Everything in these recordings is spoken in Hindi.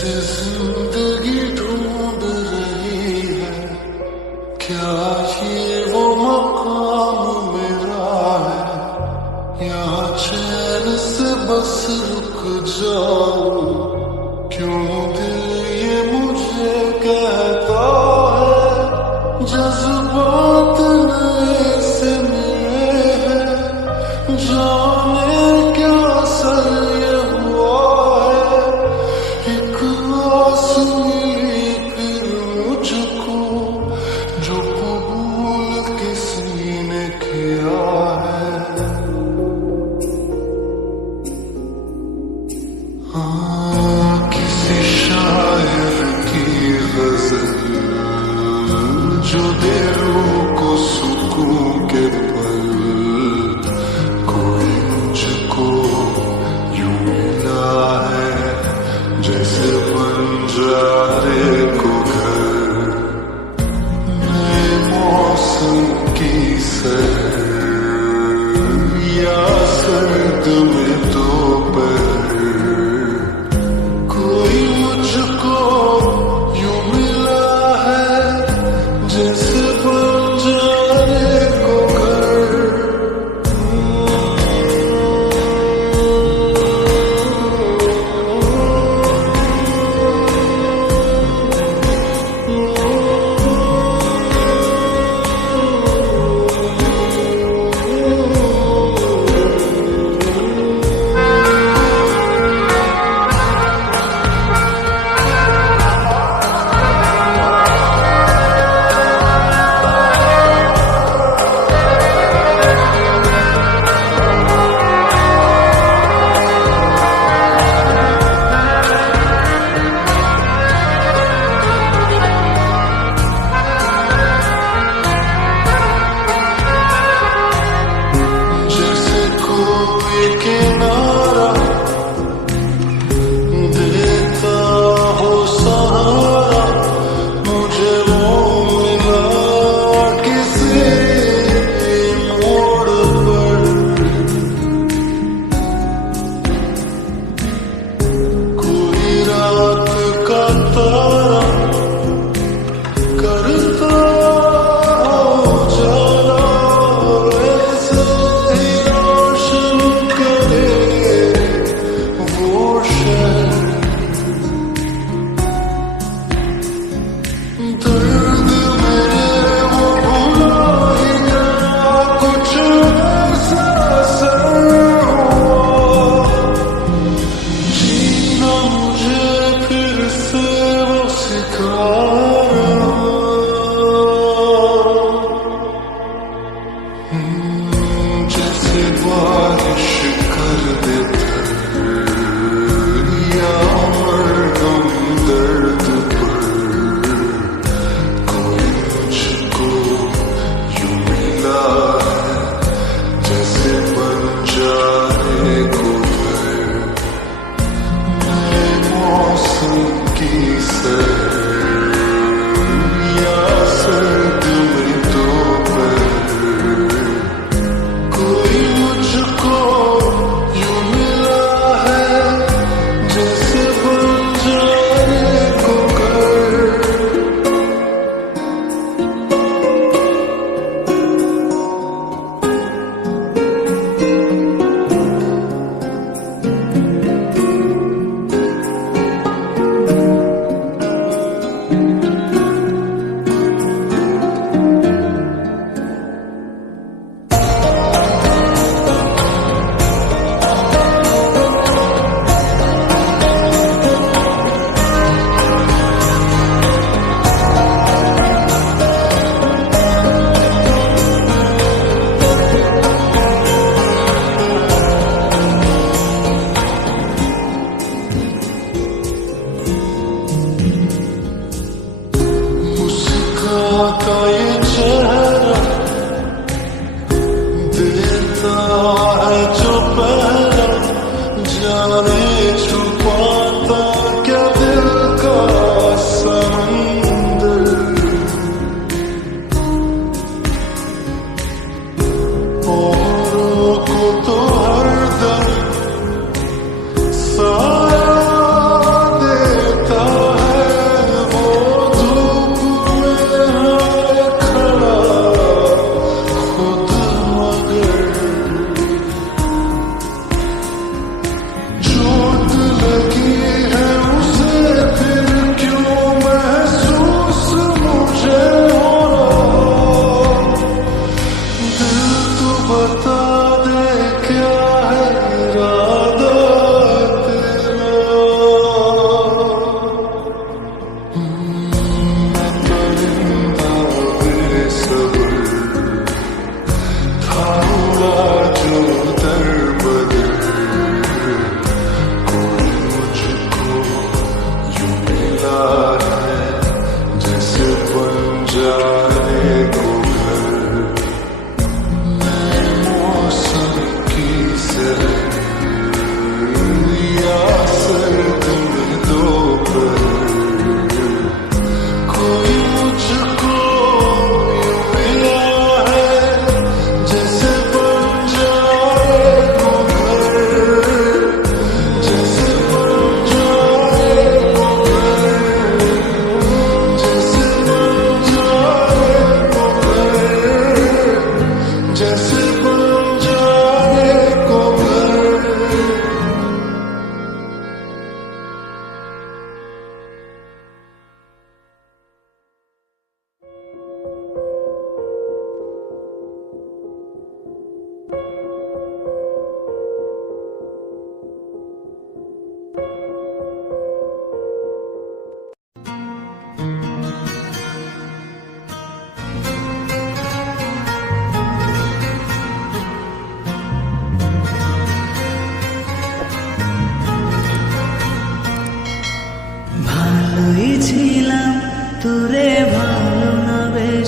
से जिंदगी ढूंढ रही है, क्या ये वो मकाम मेरा है? यहाँ चैन से बस रुक जाऊं, क्यों दिल ये मुझे कहता है? जज्बात नए से मिले हैं, जाने क्या असर ये हुआ है। एक आस मिली फिर मुझको, जो कबूल किसी ने किया है। किसी शायर की गजल जो दे रूह को सुकून के पल, कोई मुझको यूं मिला है जैसे बंजारे को घर। नए मौसम की सैर या सर्द में दोपहर, कोई मुझको यूं मिला है जैसे बंजारे को घर। जैसे बारिश कर देता या मरहम दर्द पर, कोई मुझको यूं मिला है जैसे बंजारे को घर। नए मौसम की सैर या सर्द में दोपहर, कोई मुझको यूं मिला है जैसे बंजारे को घर। का ये चेहरा देता है जो पहरा, जाने छुपाता क्या दिल का समंदर। औरों को तो हरदम साया देता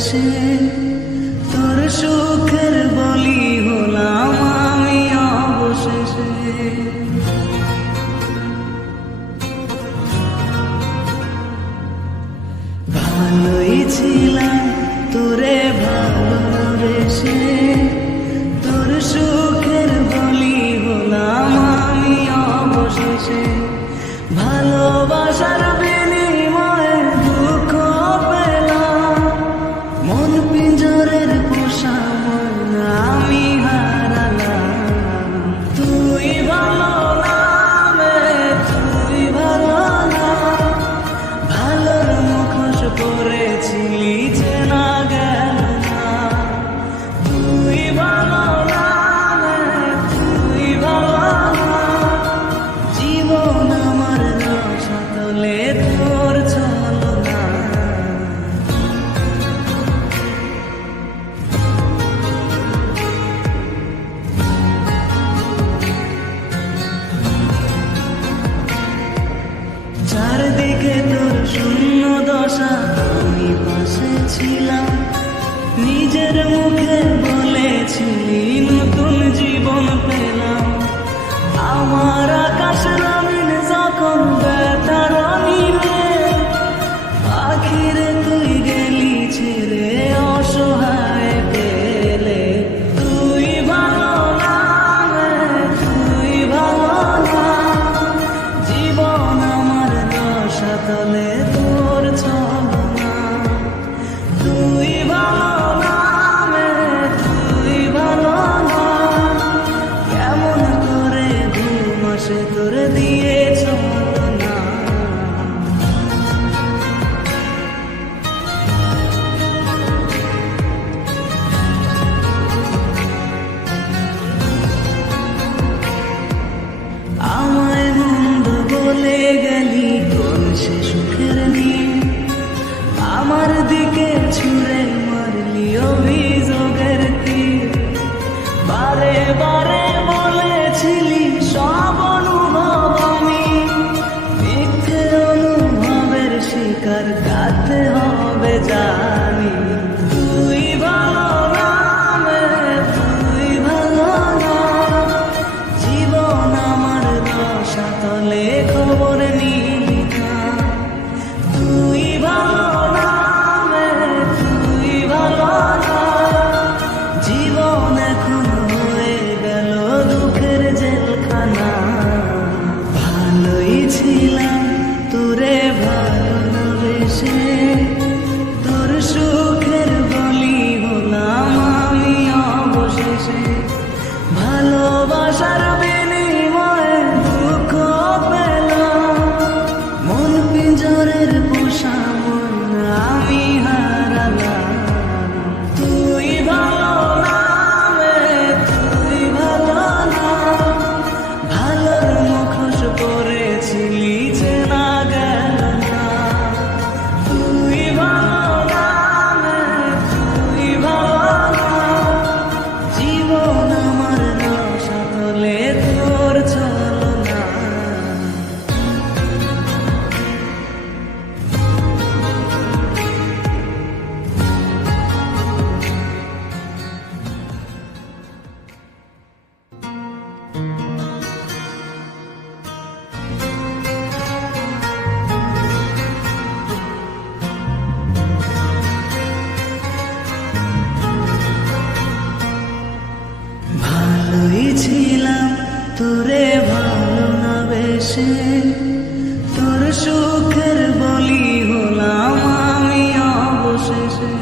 ভালোবেসে তোর সুখের বলি হলাম আমি অবশেষে। ভালোই ছিলাম তোরে ভালোবেসে তোর সুখের বলি হলাম আমি অবশেষে। ভালোবাসার বিনিময়ে দুঃখ পেলাম, মন পিঞ্জরের পোষা মন আমি হারালাম। তুই ভালো নামে তুই ভালো না, ভালোর মুখোশ পরেছিলি চেনা গেল না। তুই ভালো নামে তুই ভালো না, জীবন আমার রসাতলে তোর ছলনা। চারদিকে তোর শূন্য দশা, আমি পাশে ছিলাম, নিজের মুখে বলেছিলি নতুন জীবন পেলাম। আমার আকাশ রঙিন যখন ব্যথার নীলে, আখিরে তুই গেলি ছেড়ে অসহায় পেলে। তুই ভালো নামে তুই ভালো না, জীবন আমার রসাতলে তোর ছলনা। তুই ভালো নামে তুই ভালো না, কেমন করে ঘুম আসে তোর দিয়ে ছলনা। আমায় মন্দ বলে গেলি কোন সে সুখের দিন, আমার দিকে ছুঁড়ে মারলি অভিযোগের তীর। বারে বারে বলেছিলি সব অনুভব আমি, মিথ্যে অনুভবের শিকার কাটতে হবে জানি। তুই ভালো নামে তুই ভালো না, জীবন আমার রসাতলে খবর নিলি না। তুই ভালো নামে তুই ভালো না, জীবন এখন হয়ে গেল দুঃখের জেলখানা। ভালোই ছিলাম তোরে ভালোবেসে তোর সুখের বলি হলাম আমি অবশেষে। ভালোবাসার বিনিময়ে দুঃখ পেলাম, মন পিঞ্জরের পোষা মন আমি হারালাম। তুই ভালো নামে তুই ভালো না, ভালোর মুখোশ পরেছিলি চেনা গেল না। তুই ভালো নামে তুই ভালো না, জীবন আমার রসাতলে তোর ছলনা। ভালোই ছিলাম তোরে ভালোবেসে তোর সুখের বলি হলাম আমি অবশেষে।